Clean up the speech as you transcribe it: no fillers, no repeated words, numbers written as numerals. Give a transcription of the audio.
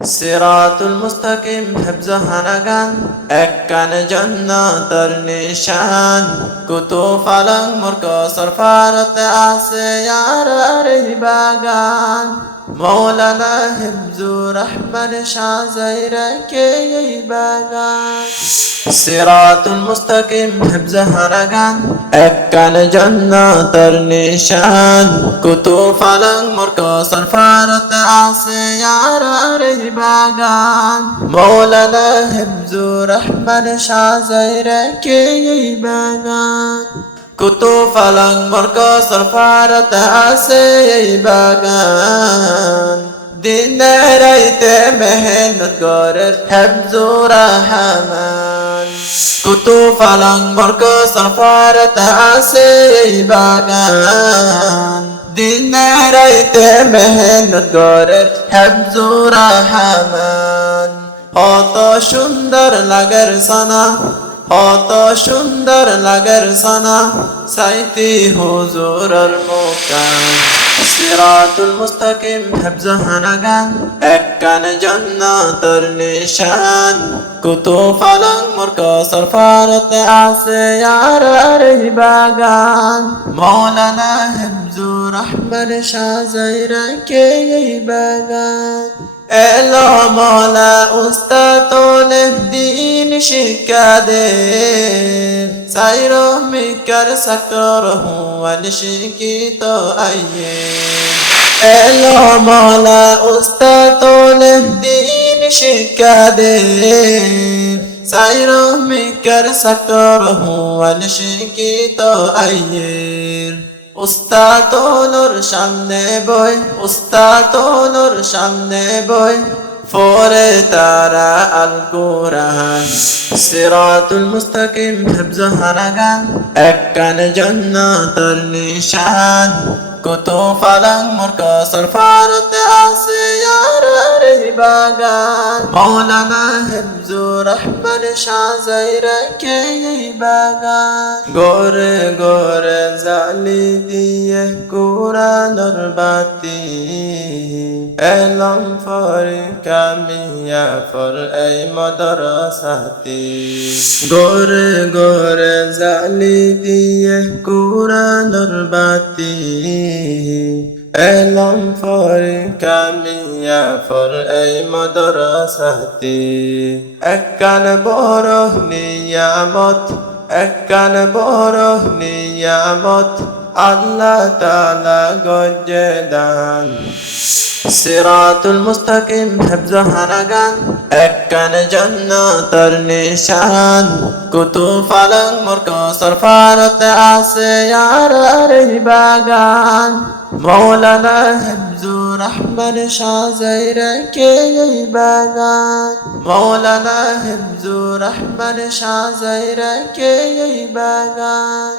সিরাতুল মুস্তাকিম হিফজ হানাগান এক কানে জান্নাতের নিশান কুতুব ফালাং মুরকসর ফারত আছে ইয়ার বাগান মৌলানা হিফজুর রহমান শাহজাইরা কে এই বাগান সিরাতুল মুস্তাকিম হিফজ হানাগান এক কানে জান্নাতের নিশান কুতুব ফালাং মুরকসর ফারত আছে ইয়ার বাগান মৌলানা হিফজুর রহমান শাহজাইরা কে এই বাগান কুতুব ফালাং মুরকসর ফারত আছে এই বাগান দিনে রাইতে মেহনত করে হিফজুর রহমান কুতুব ফালাং মুরকসর ফারত আছে এই বাগান দিনে রাইতে মেহনত করে হিফজুর রহমান কত সুন্দর লাগের সানা কত সুন্দর লাগের সানা সাইতি হুজুরের মুকাম সিরাতুল মুস্তাকিম হিফজ হানাগান এক কানে জান্নাতের নিশান কুতুব ফালাং মুরকসর ফারত আছে ইয়ার বাগান মৌলানা হিফজুর রহমান শাহজাইরা কে এই বাগান এলো মৌলা উস্তাদ দিন শিক্ষা দে সাইরো মিকার সাকর হুয়াল শিক্ষিত আইয়ে এলো মৌলা উস্তাদ দিন শিক্ষা দে সাইরো মিকার সাকর হুয়াল শিক্ষিত আইয়ে উস্তাদ নূর সামনে বই উস্তাদ নূর সামনে বই ফরে তারা আল কোরআন সিরাতুল মুস্তাকিম হিফজ হানাগান এক কানে জান্নাতের নিশান কুতুব ফালাং মুরকসর ফারত আছে ইয়ার বাগান মৌলানা হিফজুর রহমান শাহজাইরা কে এই বাগান গোরে গোরে জালি দিয়ে কোরআনের বাতি এলম ফর কামিয়া ফর এই মাদ্রাসাতি গোরে গোরে জালি দিয়ে কোরআনের বাতি এলম ফর কামিয়া ফর এই মাদ্রাসাতি এক কান বড় নিয়ামত এক কান বড় নিয়ামত আল্লাহ তাআলা গজে দান সিরাতুল মুস্তাকিম হিফজ হানাগান এক কানে জান্নাতের নিশান কুতুব ফালাং মুরকসর ফারত আছে ইয়ার বাগান মৌলানা হিফজুর রহমান শাহজাইরা কে এই বাগান মৌলানা হিফজুর রহমান শাহজাইরা কে এই বাগান